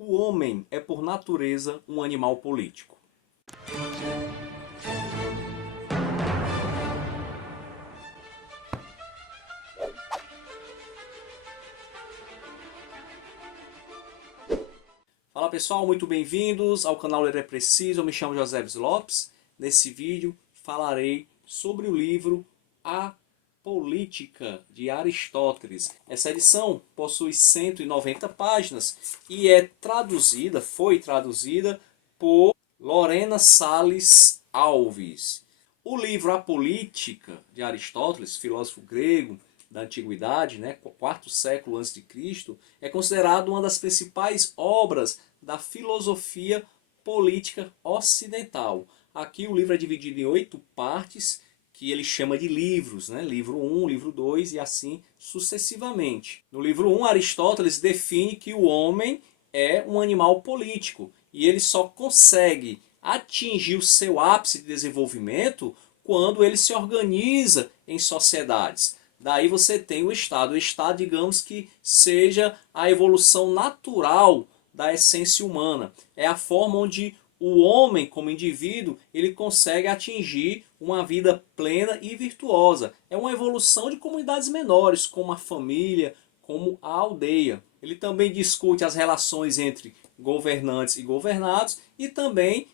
O homem é, por natureza, um animal político. Fala pessoal, muito bem-vindos ao canal Ler é Preciso. Eu me chamo José Lopes. Nesse vídeo falarei sobre o livro A Política de Aristóteles. Essa edição possui 190 páginas e foi traduzida por Lorena Salles Alves. O livro A Política de Aristóteles, filósofo grego da antiguidade, quarto século antes de Cristo, é considerado uma das principais obras da filosofia política ocidental. Aqui o livro é dividido em 8 partes, que ele chama de livros, livro 1, livro 2 e assim sucessivamente. No livro 1, Aristóteles define que o homem é um animal político e ele só consegue atingir o seu ápice de desenvolvimento quando ele se organiza em sociedades. Daí você tem o Estado. O Estado, digamos que seja a evolução natural da essência humana. É a forma onde o homem, como indivíduo, ele consegue atingir uma vida plena e virtuosa. É uma evolução de comunidades menores, como a família, como a aldeia. Ele também discute as relações entre governantes e governados e também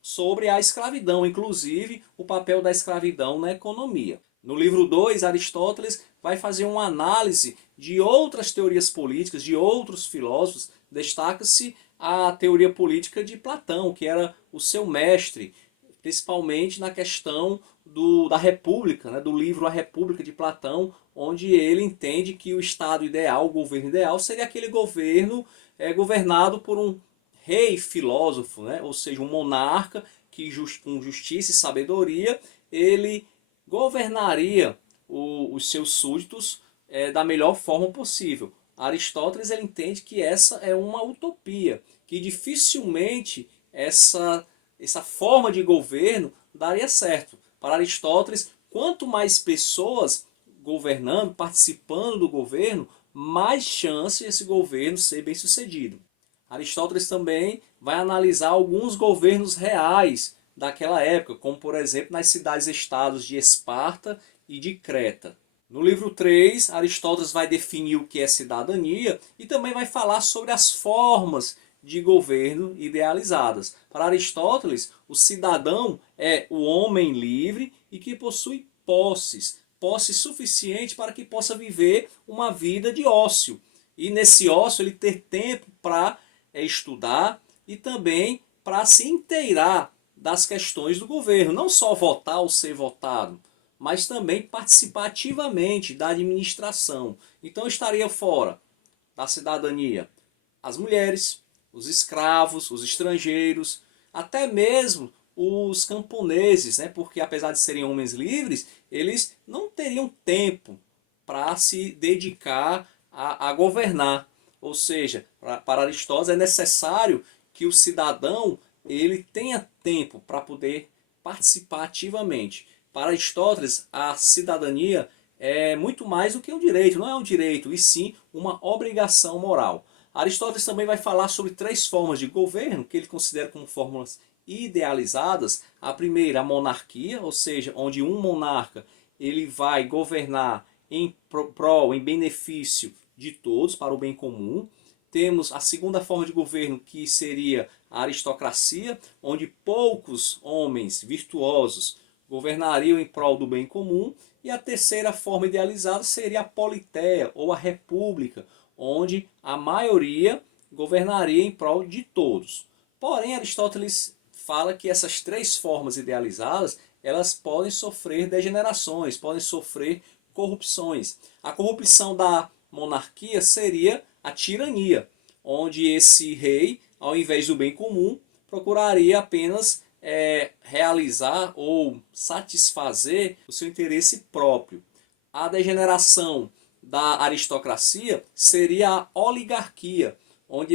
sobre a escravidão, inclusive o papel da escravidão na economia. No livro 2, Aristóteles vai fazer uma análise de outras teorias políticas, de outros filósofos. Destaca-se a teoria política de Platão, que era o seu mestre, principalmente na questão da República, do livro A República de Platão, onde ele entende que o Estado ideal, o governo ideal, seria aquele governo governado por um rei filósofo, ou seja, um monarca que com justiça e sabedoria ele governaria os seus súditos da melhor forma possível. Aristóteles ele entende que essa é uma utopia, que dificilmente essa forma de governo daria certo. Para Aristóteles, quanto mais pessoas governando, participando do governo, mais chance esse governo ser bem sucedido. Aristóteles também vai analisar alguns governos reais daquela época, como por exemplo nas cidades-estados de Esparta e de Creta. No livro 3, Aristóteles vai definir o que é cidadania e também vai falar sobre as formas de governo idealizadas. Para Aristóteles, o cidadão é o homem livre e que possui posses suficientes para que possa viver uma vida de ócio. E nesse ócio ele ter tempo para estudar e também para se inteirar das questões do governo, não só votar ou ser votado, mas também participar ativamente da administração. Então estaria fora da cidadania as mulheres, os escravos, os estrangeiros, até mesmo os camponeses, porque apesar de serem homens livres, eles não teriam tempo para se dedicar a governar. Ou seja, para Aristóteles é necessário que o cidadão ele tenha tempo para poder participar ativamente. Para Aristóteles, a cidadania é muito mais do que um direito, não é um direito, e sim uma obrigação moral. Aristóteles também vai falar sobre 3 formas de governo, que ele considera como formas idealizadas. A primeira, a monarquia, ou seja, onde um monarca ele vai governar em prol, em benefício de todos, para o bem comum. Temos a segunda forma de governo, que seria a aristocracia, onde poucos homens virtuosos governariam em prol do bem comum. E a terceira forma idealizada seria a politeia, ou a república, onde a maioria governaria em prol de todos. Porém, Aristóteles fala que essas 3 formas idealizadas elas podem sofrer degenerações, podem sofrer corrupções. A corrupção da monarquia seria a tirania, onde esse rei, ao invés do bem comum, procuraria apenas realizar ou satisfazer o seu interesse próprio. A degeneração da aristocracia seria a oligarquia, onde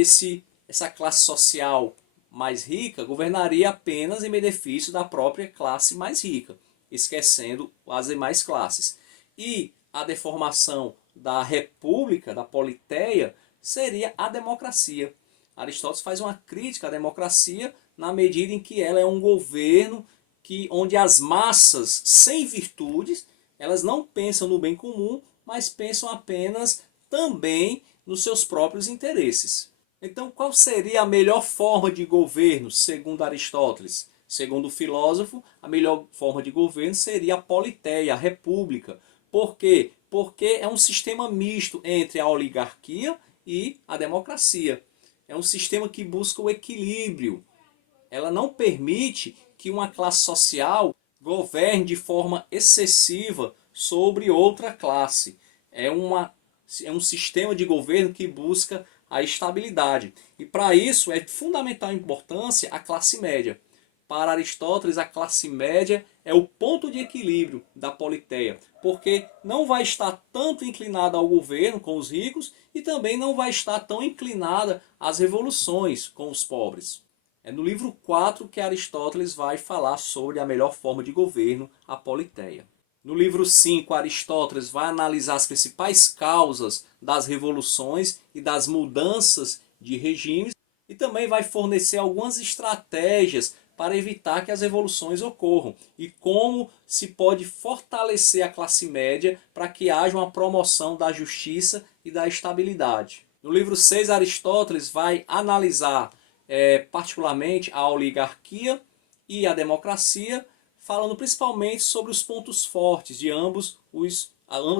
essa classe social mais rica governaria apenas em benefício da própria classe mais rica, esquecendo as demais classes. E a deformação da república, da politeia, seria a democracia. Aristóteles faz uma crítica à democracia na medida em que ela é um governo onde as massas sem virtudes, elas não pensam no bem comum, mas pensam apenas também nos seus próprios interesses. Então, qual seria a melhor forma de governo, segundo Aristóteles? Segundo o filósofo, a melhor forma de governo seria a politeia, a república. Por quê? Porque é um sistema misto entre a oligarquia e a democracia. É um sistema que busca o equilíbrio. Ela não permite que uma classe social governe de forma excessiva sobre outra classe. É um sistema de governo que busca a estabilidade. E para isso é de fundamental importância a classe média. Para Aristóteles, a classe média é o ponto de equilíbrio da politeia, porque não vai estar tanto inclinada ao governo com os ricos e também não vai estar tão inclinada às revoluções com os pobres. É no livro 4 que Aristóteles vai falar sobre a melhor forma de governo, a politeia. No livro 5, Aristóteles vai analisar as principais causas das revoluções e das mudanças de regimes e também vai fornecer algumas estratégias para evitar que as revoluções ocorram e como se pode fortalecer a classe média para que haja uma promoção da justiça e da estabilidade. No livro 6, Aristóteles vai analisar particularmente a oligarquia e a democracia, falando principalmente sobre os pontos fortes de ambas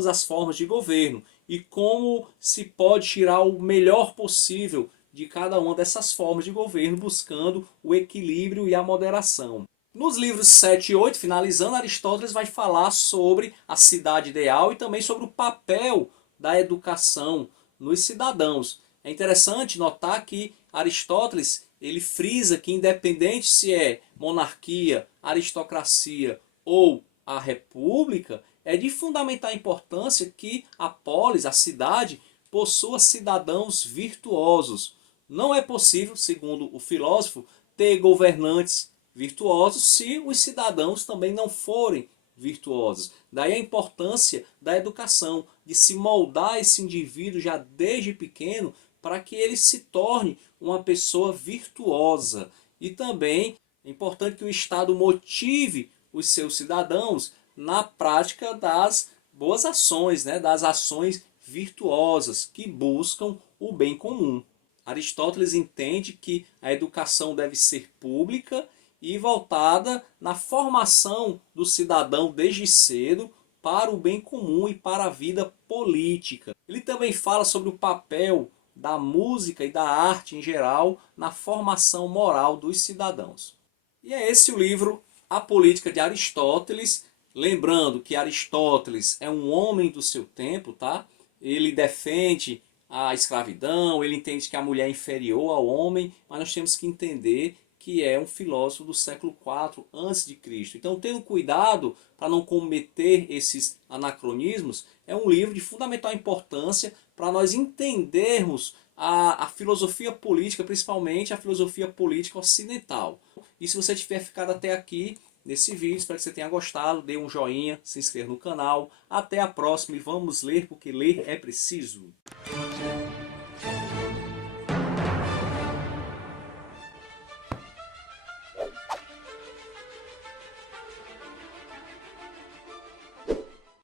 as formas de governo e como se pode tirar o melhor possível de cada uma dessas formas de governo, buscando o equilíbrio e a moderação. Nos livros 7 e 8, finalizando, Aristóteles vai falar sobre a cidade ideal e também sobre o papel da educação nos cidadãos. É interessante notar que Aristóteles ele frisa que independente se é monarquia, aristocracia ou a república, é de fundamental importância que a polis, a cidade, possua cidadãos virtuosos. Não é possível, segundo o filósofo, ter governantes virtuosos se os cidadãos também não forem virtuosos. Daí a importância da educação, de se moldar esse indivíduo já desde pequeno para que ele se torne uma pessoa virtuosa. E também é importante que o Estado motive os seus cidadãos na prática das boas ações, das ações virtuosas que buscam o bem comum. Aristóteles entende que a educação deve ser pública e voltada na formação do cidadão desde cedo para o bem comum e para a vida política. Ele também fala sobre o papel da música e da arte em geral na formação moral dos cidadãos. E é esse o livro A Política de Aristóteles. Lembrando que Aristóteles é um homem do seu tempo, tá? Ele defende a escravidão, ele entende que a mulher é inferior ao homem, mas nós temos que entender que é um filósofo do século IV a.C. Então, tendo cuidado para não cometer esses anacronismos, é um livro de fundamental importância para nós entendermos a filosofia política, principalmente a filosofia política ocidental. E se você tiver ficado até aqui nesse vídeo, espero que você tenha gostado, dê um joinha, se inscreva no canal. Até a próxima e vamos ler, porque ler é preciso.